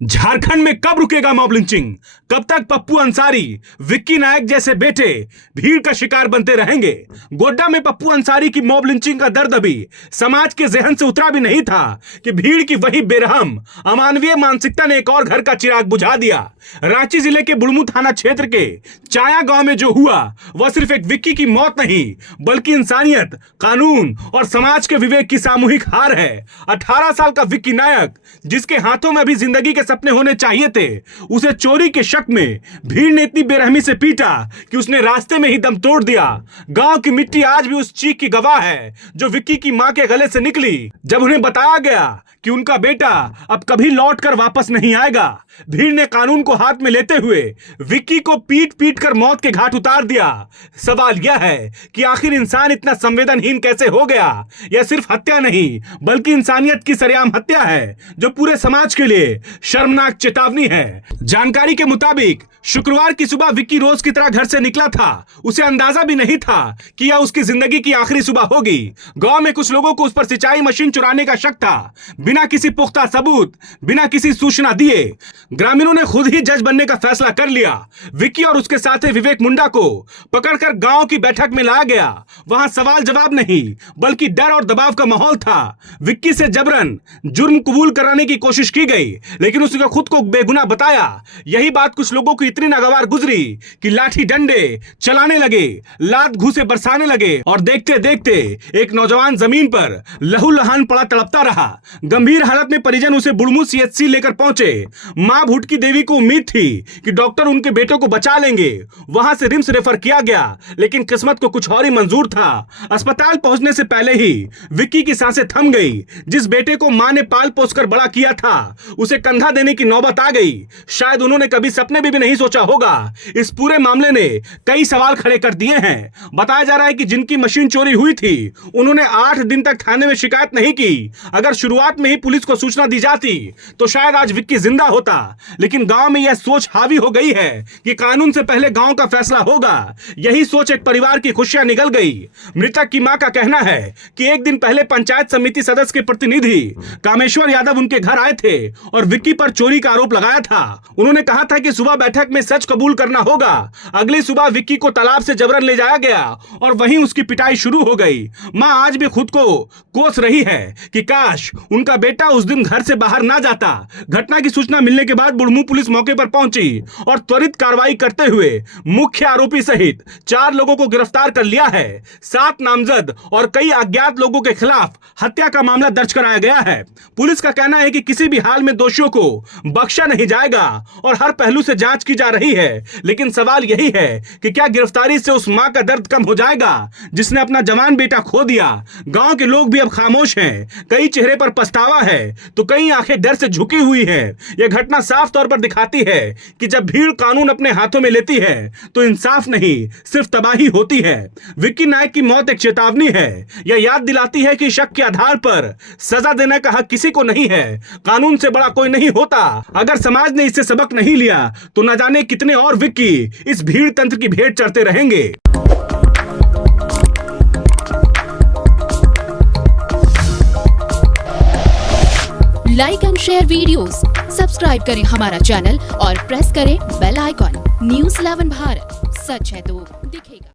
झारखंड में कब रुकेगा मॉब लिंचिंग? कब तक पप्पू अंसारी, विक्की नायक जैसे बेटे भीड़ का शिकार बनते रहेंगे? गोड्डा में पप्पू अंसारी की मॉब लिंचिंग का दर्द अभी समाज के जहन से उतरा भी नहीं था कि भीड़ की वही बेरहम अमानवीय मानसिकता ने एक और घर का चिराग बुझा दिया। रांची जिले के बुढ़मू थाना क्षेत्र के चाया गांव में जो हुआ वह सिर्फ एक विक्की की मौत नहीं बल्कि इंसानियत, कानून और समाज के विवेक की सामूहिक हार है। 18 साल का विक्की नायक, जिसके हाथों में अभी जिंदगी के सपने होने चाहिए थे, उसे चोरी के शक में भीड़ ने इतनी बेरहमी से पीटा कि उसने रास्ते में ही दम तोड़ दिया। गांव की मिट्टी आज भी उस चीख की गवाह है जो विक्की की मां के गले से निकली जब उन्हें बताया गया कि उनका बेटा अब कभी लौट कर वापस नहीं आएगा। भीड़ ने कानून को हाथ में लेते हुए विक्की को पीट पीट कर मौत के घाट उतार दिया। सवाल यह है कि आखिर इंसान इतना संवेदनहीन कैसे हो गया? यह सिर्फ हत्या नहीं बल्कि इंसानियत की सरेआम हत्या है जो पूरे समाज के लिए शर्मनाक चेतावनी है। जानकारी के मुताबिक शुक्रवार की सुबह विक्की रोज की तरह घर से निकला था। उसे अंदाजा भी नहीं था कि यह उसकी जिंदगी की आखिरी सुबह होगी। गांव में कुछ लोगों को उस पर सिंचाई मशीन चुराने का शक था। बिना किसी पुख्ता सबूत, बिना किसी सूचना दिए ग्रामीणों ने खुद ही जज बनने का फैसला कर लिया। विक्की और उसके साथी विवेक मुंडा को पकड़कर गांव की बैठक में लाया गया। वहां सवाल जवाब नहीं बल्कि डर और दबाव का माहौल था। विक्की से जबरन जुर्म कबूल कराने की कोशिश की गई लेकिन उसने खुद को बेगुनाह बताया। यही बात कुछ लोगों को इतनी नागवार गुजरी कि लाठी डंडे चलाने लगे, लात घूंसे बरसाने लगे और देखते देखते एक नौजवान जमीन पर लहूलुहान पड़ा तड़पता रहा। गंभीर हालत में परिजन उसे बुढ़मू सीएचसी लेकर पहुंचे। मां भुटकी देवी को उम्मीद थी कि डॉक्टर उनके बेटों को बचा लेंगे। वहां से रिम्स रेफर किया गया लेकिन किस्मत को कुछ और ही मंजूर था। अस्पताल पहुंचने से पहले ही विक्की की सांसें थम गई। जिस बेटे को मां ने पाल पोसकर बड़ा किया था उसे कंधा देने की नौबत आ गई। शायद उन्होंने कभी सपने में भी नहीं सोचा होगा। इस पूरे मामले ने कई सवाल खड़े कर दिए हैं। बताया जा रहा है कि जिनकी मशीन चोरी हुई थी उन्होंने 8 दिन तक थाने में शिकायत नहीं की। अगर शुरुआत में ही पुलिस को सूचना दी जाती तो शायद आज विक्की जिंदा होता। लेकिन गांव में यह सोच हावी हो गई है कि कानून से पहले गांव का फैसला होगा। यही सोच एक परिवार की खुशियां निगल गई। मृतक की मां का कहना है कि एक दिन पहले पंचायत समिति सदस्य के प्रतिनिधि कामेश्वर यादव उनके घर आए थे और विक्की पर चोरी का आरोप लगाया था। उन्होंने कहा था कि सुबह बैठक में सच कबूल करना होगा। अगली सुबह विक्की को तालाब से जबरन ले जाया गया और वहीं उसकी पिटाई शुरू हो गई। मां आज भी खुद को कोस रही है कि काश उनका बेटा उस दिन घर से बाहर ना जाता। घटना की सूचना मिलने के बाद बुढ़मू पुलिस मौके पर पहुंची और त्वरित कार्रवाई करते हुए मुख्य आरोपी सहित 4 लोगों को गिरफ्तार कर लिया है। 7 नामजद और कई अज्ञात लोगों के खिलाफ हत्या का मामला दर्ज कराया गया है। पुलिस का कहना है कि किसी भी हाल में दोषियों को बख्शा नहीं जाएगा और हर पहलू से जांच की जा रही है। लेकिन सवाल यही है कि क्या गिरफ्तारी से उस मां का दर्द कम हो जाएगा जिसने अपना जवान बेटा खो दिया? गांव के लोग भी अब खामोश हैं। कई चेहरे पर पछतावा है तो कई आंखें डर से झुकी हुई है। यह घटना साफ तौर पर दिखाती है कि जब भीड़ कानून अपने हाथों में लेती है तो इंसाफ नहीं सिर्फ तबाही होती है। विक्की नायक की मौत एक चेतावनी है। यह याद दिलाती है कि शक के आधार पर सजा देने का हक किसी को नहीं है। कानून से बड़ा कोई नहीं होता। अगर समाज ने इससे सबक नहीं लिया तो न जाने कितने और विक्की इस भीड़ तंत्र की भेंट चढ़ते रहेंगे। Like and share videos, subscribe करें हमारा चैनल और प्रेस करें बेल आइकॉन। न्यूज़ 11 भारत, सच है तो।